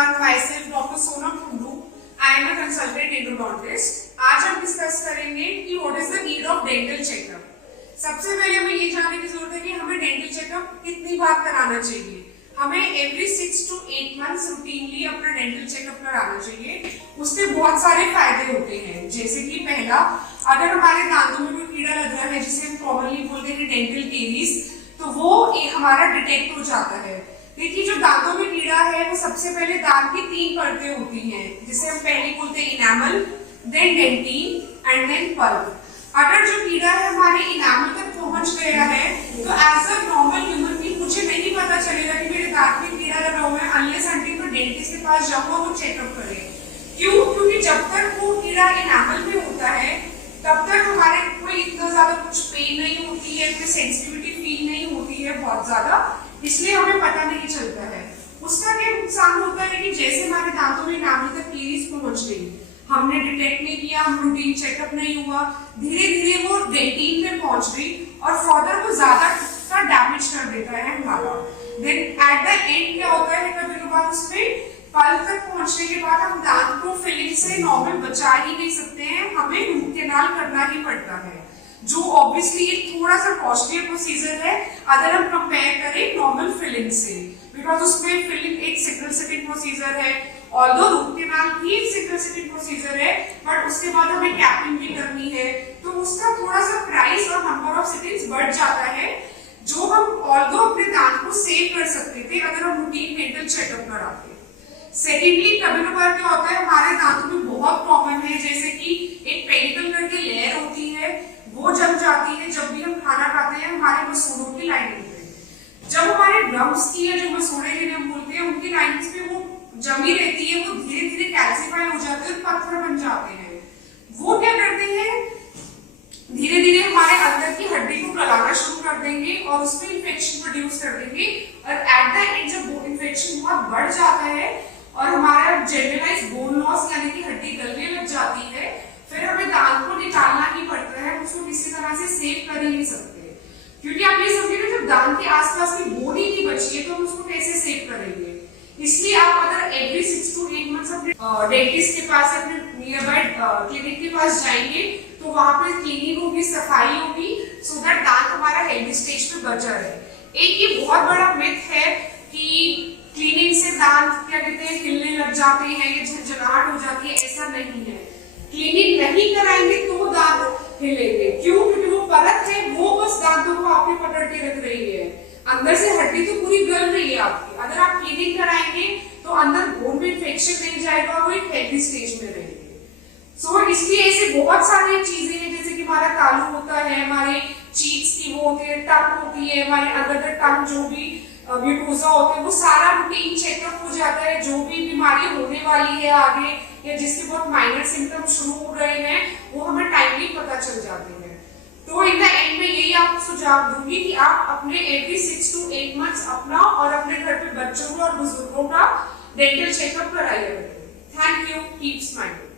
everyone, myself Dr. Sonam Kundu. I am a consultant endodontist. आज हम discuss करेंगे कि what is the need of dental checkup. सबसे पहले हमें ये जानने की जरूरत है कि हमें डेंटल चेकअप कितनी बार कराना चाहिए। हमें एवरी 6 to 8 मंथ्स रूटीनली अपना डेंटल चेकअप कराना चाहिए। उससे बहुत सारे फायदे होते हैं, जैसे कि पहला, अगर हमारे दांतों में कोई कीड़ा लग रहा है जिसे हम कॉमनली बोलते हैं डेंटल केरीज, तो वो हमारा डिटेक्ट हो जाता है। देखिए, जो दांतों में कीड़ा है वो सबसे पहले दांत की 3 परतें होती हैं, जिसे हम पहले बोलते हैं enamel, then dentin and then pulp. अगर जो कीड़ा है हमारे इनामल तक पहुंच गया है तो as a normal human being मुझे नहीं पता चलेगा कि मेरे दांत में कीड़ा लगा हुआ है अनलेस अनटिल मैं डेंटिस्ट के पास जाऊंगा वो चेकअप करे। क्यों? क्योंकि जब तक वो कीड़ा इनामल में होता है तब तक हमारे कोई इतना ज्यादा कुछ पेन नहीं होती है, कोई सेंसिटिविटी फील नहीं होती है बहुत ज्यादा, इसलिए हमें पता नहीं चलता है। उसका क्या नुकसान होता है कि जैसे हमारे दांतों में इनामल तक केरीज पहुंच गई, हमने डिटेक्ट नहीं किया, हम रूटीन चेकअप नहीं हुआ, धीरे धीरे वो डेंटिन में पहुंच गई और फर्दर वो ज्यादा का डैमेज कर देता है हमारा। देन एट द एंड क्या होता है, कभी कभार उसमें पल्प तक पहुंचने के बाद हम दांत को फिलिंग से नॉर्मल बचा ही नहीं सकते हैं, हमें रूट कैनाल करना ही पड़ता है, जो ऑब्वियसली एक थोड़ा सा कॉस्टली प्रोसीजर है अगर हम कंपेयर करें नॉर्मल फिलिंग से, बिकॉज उसमें फिलिंग एक सिंगल सिटिंग प्रोसीजर है। ऑल्दो रूट कैनाल भी एक सिंगल सिटिंग प्रोसीजर है, बट उसके बाद हमें कैपिंग भी करनी है, तो उसका थोड़ा सा प्राइस और नंबर ऑफ सिटिंग्स बढ़ जाता है, जो हम ऑल्दो अपने दांत को सेव कर सकते थे अगर हम रूटीन डेंटल चेकअप कराते। सेकेंडली, कभी कभार क्या होता है हमारे दांतों में बहुत कॉमन है, जैसे कि एक पेनिकल करके लेयर होती है, वो जम जाती है जब भी हम खाना खाते हैं हमारे मसूड़ों की लाइनिंग पे। जब हमारे ड्रम्स की, या जो मसूड़े जिन्हें हम बोलते हैं, उनकी लाइनिंग पे वो जमी रहती है, वो धीरे धीरे कैल्सिफाई हो जाते हैं और पत्थर बन जाते हैं। वो क्या करते हैं, धीरे धीरे हमारे अंदर की हड्डी को गलाना शुरू कर देंगे और उसमें इन्फेक्शन प्रोड्यूस कर देंगे, और एट द एंड जब वो इन्फेक्शन बहुत बढ़ जाता है और हमारा जनरलाइज बोन लॉस यानी कि हड्डी गलने लग जाती है, फिर हमें दांत को निकालना ही पड़ता है, उसको किसी तरह से सेव कर ही नहीं सकते। क्योंकि आप ये समझिए ना, जब दांत के आसपास की बोन ही नहीं बची है तो हम उसको कैसे सेव करेंगे। इसलिए आप अगर एवरी 6 to 8 मंथ्स अपने डेंटिस्ट के पास, अपने नियर बाय क्लिनिक के पास जाएंगे तो वहां पे क्लीनिंग होगी, सफाई होगी, सो दैट दांत हमारा हेल्दी स्टेज पे बचा रहे। एक ये बहुत बड़ा मिथ है कि क्लीनिंग से दांत क्या कहते हैं हिलने लग जाते हैं या झंझनाहट हो जाती है, ऐसा नहीं है। क्लीनिंग नहीं कराएंगे तो दांत हिलेंगे। क्यों? क्योंकि वो परत है, वो बस दांतों को आपके पकड़ के रख रही है, अंदर से हड्डी तो पूरी गल रही है आपकी। अगर आप क्लीनिंग कराएंगे तो अंदर बोन में इन्फेक्शन नहीं जाएगा, वो एक हेल्दी स्टेज में रहेंगे। सो इसलिए ऐसे बहुत सारी चीजें हैं, जैसे कि हमारा तालू होता है, हमारे चीक्स की वो होती है, टंग होती है, हमारे अंदर टंग जो भी म्यूकोसा होते हैं, वो सारा रूटीन चेकअप हो जाता है। जो भी बीमारी होने वाली है आगे या जिसके बहुत माइनर सिम्टम्स शुरू हो रहे हैं वो हमें टाइमली पता चल जाते हैं। तो इन द एंड में यही आपको सुझाव दूंगी कि आप अपने एवरी 6 to 8 मंथ्स अपना और अपने घर पे बच्चों का और बुजुर्गों का डेंटल चेकअप कराइए। Thank you, keep smiling.